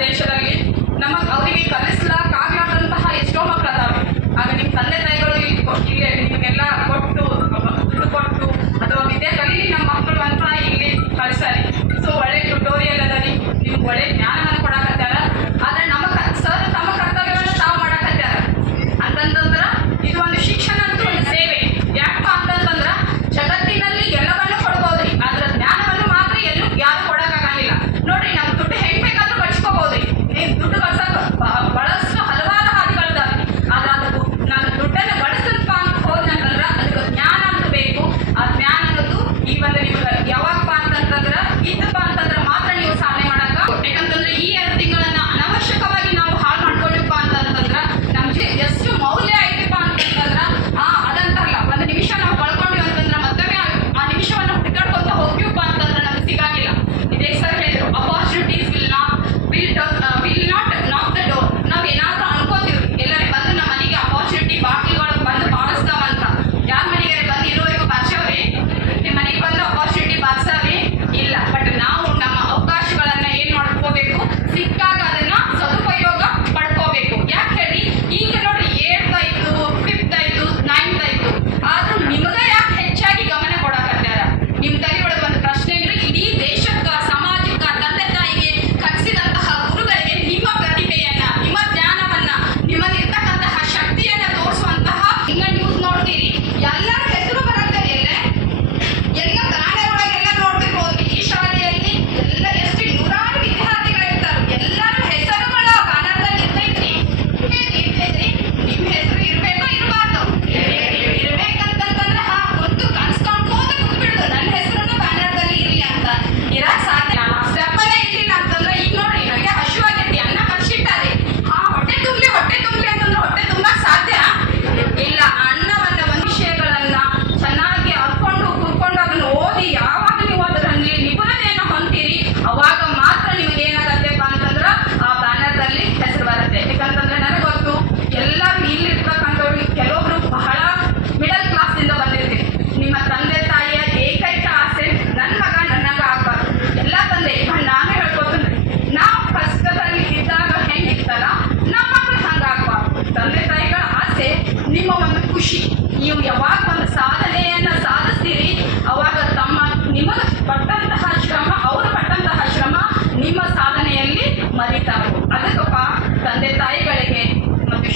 ದೇಶದಲ್ಲಿ ನಮ್ಮ ಅವರಿಗೆ ಕಲಿಸ್ಲಾಕಾಗಲಾರ್ದಂತಹ ಎಷ್ಟೋ ಮಕ್ಕಳು ಅದಾವೆ ಆಗ ನಿಮ್ಮ ತಂದೆ ತಾಯಿಗಳು ಇಲ್ಲಿ ನಿಮಗೆಲ್ಲ ಕೊಟ್ಟು, ದುಡ್ಡು ಕೊಟ್ಟು, ಅಥವಾ ವಿದ್ಯೆ ಕಲಿ ನಮ್ಮ ಮಕ್ಕಳು ಅಂತ ಇಲ್ಲಿ ಕಳಿಸಾರಿ ಸೊ ಒಳ್ಳೆ ಟ್ಯುಟೋರಿಯಲ್ ಅದ ರೀ. ನೀವು ಒಳ್ಳೆ বাচ্চা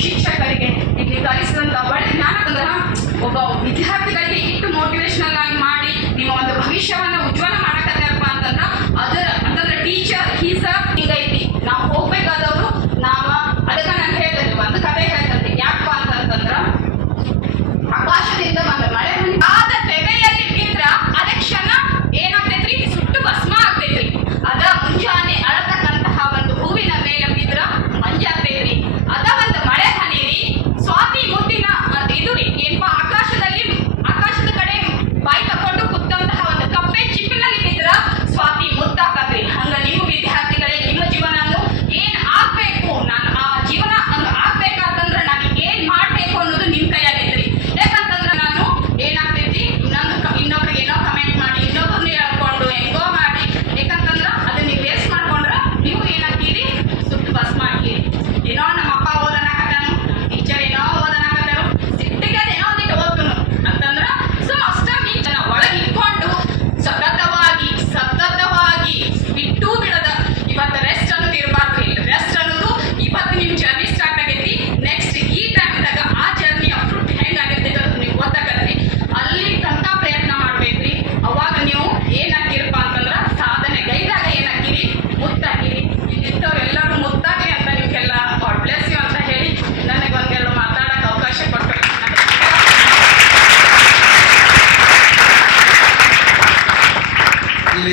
ಶಿಕ್ಷಕರಿಗೆ ಇಲ್ಲಿ ಕಲಿಸಿದಂತ ಒಳ್ಳೆ ಜ್ಞಾನ ಒಬ್ಬ ವಿದ್ಯಾರ್ಥಿಗಳಿಗೆ ಇಟ್ಟು ಮೋಟಿವೇಶನಲ್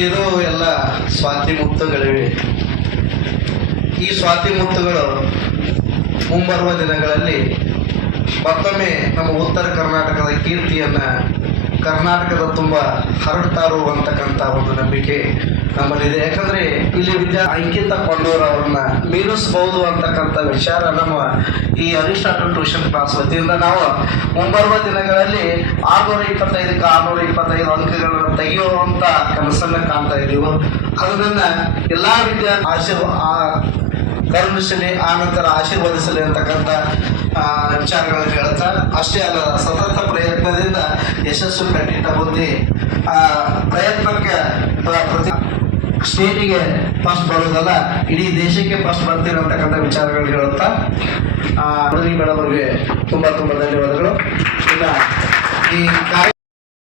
ಇದು ಎಲ್ಲ ಸ್ವಾತಿ ಮುತ್ತುಗಳಿವೆ. ಈ ಸ್ವಾತಿ ಮುತ್ತುಗಳು ಮುಂಬರುವ ದಿನಗಳಲ್ಲಿ ಮತ್ತೊಮ್ಮೆ ನಮ್ಮ ಉತ್ತರ ಕರ್ನಾಟಕದ ಕೀರ್ತಿಯನ್ನ ಕರ್ನಾಟಕದ ತುಂಬ ಹರಡ್ತಾರೋ ಅಂತಕ್ಕಂಥ ಒಂದು ನಂಬಿಕೆ ನಮ್ಮಲ್ಲಿದೆ. ಯಾಕಂದರೆ ಇಲ್ಲಿ ವಿದ್ಯಾ ಅಂಕಿತ ಕೊಂಡೂರ್ ಅವ್ರನ್ನ ಮೀರಿಸಬಹುದು ಅಂತಕ್ಕಂಥ ವಿಚಾರ ನಮ್ಮ ಈ ಅರಿಸ್ಟಾಟಲ್ ಟ್ಯೂಷನ್ ಕ್ಲಾಸ್ ವತಿಯಿಂದ ನಾವು ಮುಂಬರುವ ದಿನಗಳಲ್ಲಿ ಆರ್ನೂರ ಇಪ್ಪತ್ತೈದಕ್ಕೆ ಆರ್ನೂರ ಇಪ್ಪತ್ತೈದು ಅಂಕಗಳನ್ನು ತೆಗೆಯುವಂತ ಕನಸನ್ನ ಕಾಣ್ತಾ ಇದ್ದೀವಿ. ಅದನ್ನ ಎಲ್ಲ ವಿದ್ಯಾ ಆಶೀರ್ವ ಕರುಣಿಸಲಿ, ಆನಂತರ ನಂತರ ಆಶೀರ್ವದಿಸಲಿ ಅಂತಕ್ಕಂಥ ವಿಚಾರಗಳನ್ನು ಹೇಳ್ತಾ, ಅಷ್ಟೇ ಅಲ್ಲ, ಸತತ ಪ್ರಯತ್ನದಿಂದ ಯಶಸ್ಸು ಕಟ್ಟಿಟ್ಟ ಬುದ್ಧಿ, ಆ, ಪ್ರಯತ್ನಕ್ಕೆ ಪ್ರ- ಪ್ರತಿ ಸ್ಟೇಟಿಗೆ ಫಸ್ಟ್ ಬರೋದಲ್ಲ ಇಡೀ ದೇಶಕ್ಕೆ ಫಸ್ಟ್ ಬರ್ತೀನಿ ಅಂತಕ್ಕಂಥ ವಿಚಾರಗಳು ಹೇಳುತ್ತಾ ಮೇಡಮ್ ಅವರಿಗೆ, ತುಂಬ ತುಂಬ ಧನ್ಯವಾದಗಳು. ಇನ್ನು ಈ ಕಾರ್ಯ